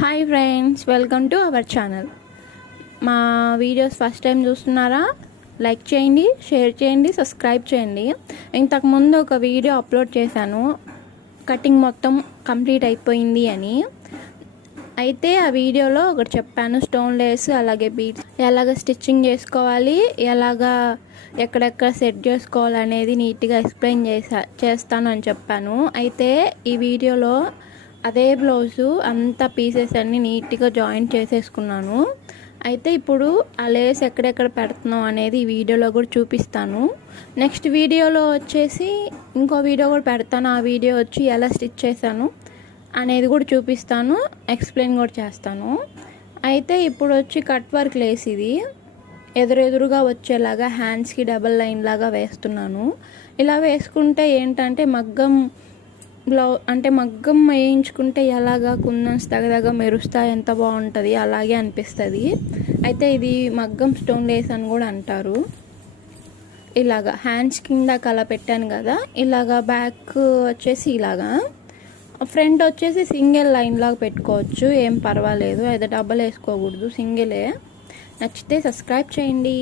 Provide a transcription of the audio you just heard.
Hi friends, welcome to our channel. మా videos first time చూస్తున్నారా? Like చేయండి, share చేయండి, సబ్స్క్రైబ్ చేయండి. ఇంతకుముందు ఒక వీడియో అప్లోడ్ చేశాను, కటింగ్ మొత్తం కంప్లీట్ అయిపోయింది అని. అయితే ఆ వీడియోలో ఒకటి చెప్పాను, స్టోన్ లేస్ అలాగే బీడ్స్ ఎలాగ స్టిచ్చింగ్ చేసుకోవాలి, ఎలాగా ఎక్కడెక్కడ సెట్ చేసుకోవాలి అనేది నీట్గా ఎక్స్ప్లెయిన్ చేస్తాను అని చెప్పాను. అయితే ఈ వీడియోలో అదే బ్లౌజు అంతా పీసెస్ అన్నీ నీట్గా జాయింట్ చేసేసుకున్నాను. అయితే ఇప్పుడు ఆ లేస్ ఎక్కడెక్కడ పెడుతున్నాం అనేది ఈ వీడియోలో కూడా చూపిస్తాను. నెక్స్ట్ వీడియోలో వచ్చేసి ఇంకో వీడియో కూడా పెడతాను. ఆ వీడియో వచ్చి ఎలా స్టిచ్ చేశాను అనేది కూడా చూపిస్తాను, ఎక్స్ప్లెయిన్ కూడా చేస్తాను. అయితే ఇప్పుడు వచ్చి కట్ వర్క్ లేస్, ఇది ఎదురెదురుగా వచ్చేలాగా హ్యాండ్స్కి డబల్ లైన్ లాగా వేస్తున్నాను. ఇలా వేసుకుంటే ఏంటంటే మగ్గం మగ్గం వేయించుకుంటే ఎలాగా కుందన్స్ తగదగా మెరుస్తా ఎంత బాగుంటుంది, అలాగే అనిపిస్తుంది. అయితే ఇది మగ్గం స్టోన్ లేస్ అని కూడా అంటారు. ఇలాగా హ్యాండ్స్ కింద కల పెట్టాను కదా, ఇలాగా బ్యాక్ వచ్చేసి ఇలాగా, ఫ్రంట్ వచ్చేసి సింగిల్ లైన్ లాగా పెట్టుకోవచ్చు, ఏం పర్వాలేదు. అయితే డబల్ వేసుకోకూడదు, సింగిలే. నచ్చితే సబ్స్క్రైబ్ చేయండి.